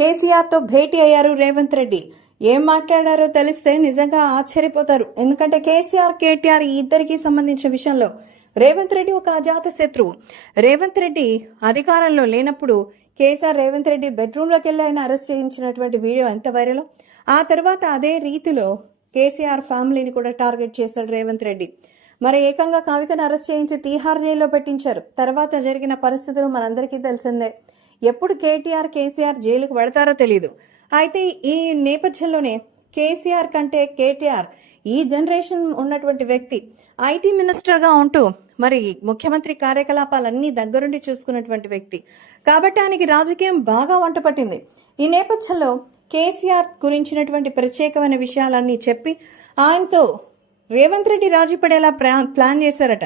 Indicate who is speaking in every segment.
Speaker 1: కేసీఆర్తో భేటీ అయ్యారు రేవంత్ రెడ్డి. ఏం మాట్లాడారో తెలిస్తే నిజంగా ఆశ్చర్యపోతారు. ఎందుకంటే కేసీఆర్ కేటీఆర్ ఈ ఇద్దరికి సంబంధించిన విషయంలో రేవంత్ రెడ్డి ఒక అజాత శత్రువు. రేవంత్ రెడ్డి అధికారంలో లేనప్పుడు కేసీఆర్ రేవంత్ రెడ్డి బెడ్రూమ్లోకి వెళ్ళి ఆయన అరెస్ట్ చేయించినటువంటి వీడియో ఎంత వైరల్? ఆ తర్వాత అదే రీతిలో కేసీఆర్ ఫ్యామిలీని కూడా టార్గెట్ చేశాడు రేవంత్ రెడ్డి. మరి ఏకంగా కవితను అరెస్ట్ చేయించి తీహార్ జైల్లో పెట్టించారు. తర్వాత జరిగిన పరిస్థితులు మనందరికీ తెలిసిందే. ఎప్పుడు కేటీఆర్ కేసీఆర్ జైలుకు వెళతారో తెలియదు అయితే ఈ నేపథ్యంలోనే కేసీఆర్ కంటే కేటీఆర్ ఈ జనరేషన్ ఉన్నటువంటి వ్యక్తి ఐటీ మినిస్టర్గా ఉంటూ మరి ముఖ్యమంత్రి కార్యకలాపాలన్నీ దగ్గరుండి చూసుకున్నటువంటి వ్యక్తి. కాబట్టి ఆయనకి రాజకీయం బాగా వంట పట్టింది. ఈ నేపథ్యంలో కేసీఆర్ గురించినటువంటి ప్రత్యేకమైన విషయాలన్నీ చెప్పి ఆయనతో రేవంత్ రెడ్డి రాజీ పడేలా ప్లాన్ చేశారట.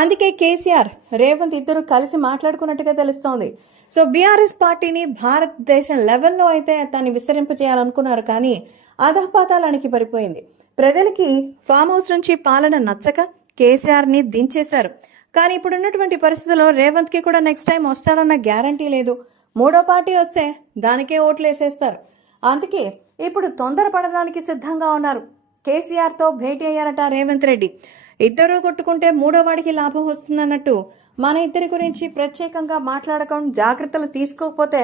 Speaker 1: అందుకే కేసీఆర్ రేవంత్ ఇద్దరు కలిసి మాట్లాడుకున్నట్టుగా తెలుస్తోంది. సో బీఆర్ఎస్ పార్టీని భారతదేశం లెవెల్లో అయితే దాన్ని విస్తరింపజేయాలనుకున్నారు కానీ అధపాతాలానికి పడిపోయింది. ప్రజలకి ఫామ్ హౌస్ నుంచి పాలన నచ్చక కేసీఆర్ని దించేశారు. కానీ ఇప్పుడున్నటువంటి పరిస్థితుల్లో రేవంత్కి కూడా నెక్స్ట్ టైం వస్తాడన్న గ్యారంటీ లేదు. మూడో పార్టీ వస్తే దానికే ఓట్లు వేసేస్తారు. అందుకే ఇప్పుడు తొందరపడడానికి సిద్ధంగా ఉన్నారు. కేసీఆర్తో భేటీ అయ్యారట రేవంత్ రెడ్డి. ఇద్దరూ కొట్టుకుంటే మూడో వాడికి లాభం వస్తుందన్నట్టు మన ఇద్దరి గురించి ప్రత్యేకంగా మాట్లాడకం జాగ్రత్తలు తీసుకోకపోతే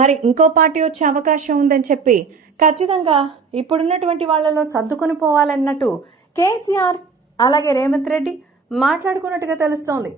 Speaker 1: మరి ఇంకో పార్టీ వచ్చే అవకాశం ఉందని చెప్పి ఖచ్చితంగా ఇప్పుడున్నటువంటి వాళ్ళలో సర్దుకొని పోవాలన్నట్టు కేసీఆర్ అలాగే రేవంత్ రెడ్డి మాట్లాడుకున్నట్టుగా తెలుస్తోంది.